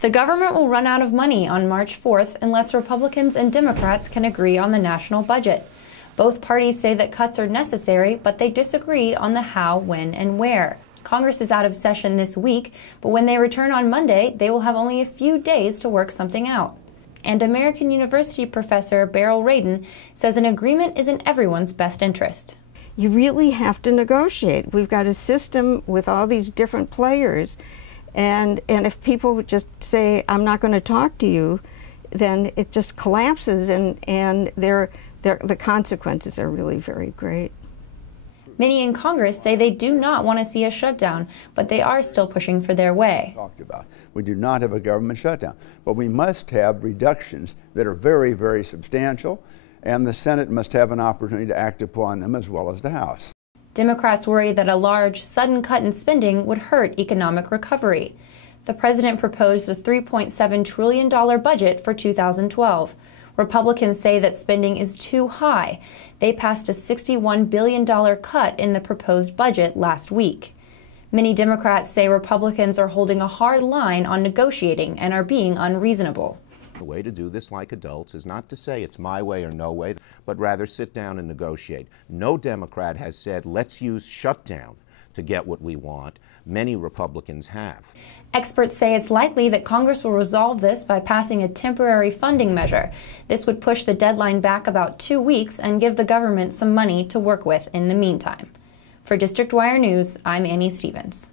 The government will run out of money on March 4th unless Republicans and Democrats can agree on the national budget. Both parties say that cuts are necessary, but they disagree on the how, when, and where. Congress is out of session this week, but when they return on Monday, they will have only a few days to work something out. And American University professor Beryl Radin says an agreement is in everyone's best interest. You really have to negotiate. We've got a system with all these different players, and if people would just say, I'm not going to talk to you, then it just collapses, and the consequences are really very great. Many in Congress say they do not want to see a shutdown, but they are still pushing for their way. We do not have a government shutdown, but we must have reductions that are very, very substantial, and the Senate must have an opportunity to act upon them as well as the House. Democrats worry that a large, sudden cut in spending would hurt economic recovery. The president proposed a $3.7 trillion budget for 2012. Republicans say that spending is too high. They passed a $61 billion cut in the proposed budget last week. Many Democrats say Republicans are holding a hard line on negotiating and are being unreasonable. The way to do this like adults is not to say it's my way or no way, but rather sit down and negotiate. No Democrat has said, let's use shutdown to get what we want. Many Republicans have. Experts say it's likely that Congress will resolve this by passing a temporary funding measure. This would push the deadline back about 2 weeks and give the government some money to work with in the meantime. For District Wire News, I'm Annie Stevens.